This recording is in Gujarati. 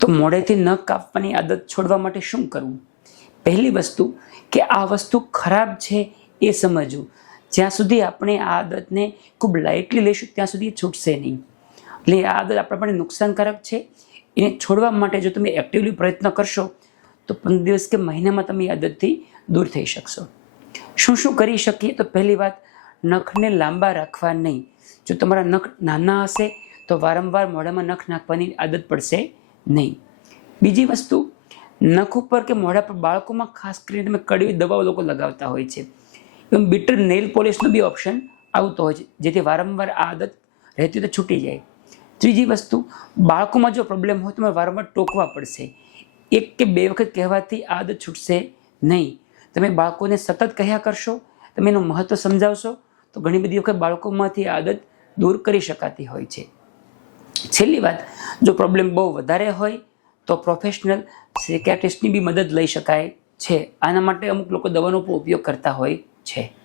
તો મોડેથી નખ કાપવાની આદત છોડવા માટે શું કરવું? પહેલી વસ્તુ કે આ વસ્તુ ખરાબ છે એ સમજવું. જ્યાં સુધી આપણે આ આદતને ખૂબ લાઇટલી લઈશું, ત્યાં સુધી છૂટશે નહીં. એટલે આ આદત આપણા માટે નુકસાનકારક છે. એને છોડવા માટે જો તમે એક્ટિવલી પ્રયત્ન કરશો, તો પંદર દિવસ કે મહિનામાં તમે આદતથી દૂર થઈ શકશો. શું શું કરી શકીએ? તો પહેલી વાત, નખને લાંબા રાખવા નહીં. જો તમારા નખ નાના હશે, તો વારંવાર મોઢામાં નખ નાખવાની આદત પડશે નહીં. બીજી વસ્તુ, નખ ઉપર કે મોઢા પર બાળકોમાં ખાસ કરીને તમે કડવી દવાઓ લોકો લગાવતા હોય છે. એમ બિટર નેલ પોલિશનો બી ઓપ્શન આવતો હોય છે, જેથી વારંવાર આ આદત રહેતી તો છૂટી જાય. ત્રીજી વસ્તુ, બાળકોમાં જો પ્રોબ્લેમ હોય તો તમારે વારંવાર ટોકવા પડશે. એક કે બે વખત કહેવાથી આદત છૂટશે નહીં. તમે બાળકોને સતત કહ્યા કરશો, તમે એનું મહત્ત્વ સમજાવશો, તો ઘણી બધી વખત બાળકોમાંથી આદત દૂર કરી શકાતી હોય છે. છેલ્લી વાત, જો પ્રોબ્લેમ બહુ વધારે હોય, તો પ્રોફેશનલ સિકેટ્રિસ્ટની બી મદદ લઈ શકાય છે. આના માટે અમુક લોકો દવાનો ઉપયોગ કરતા હોય છે.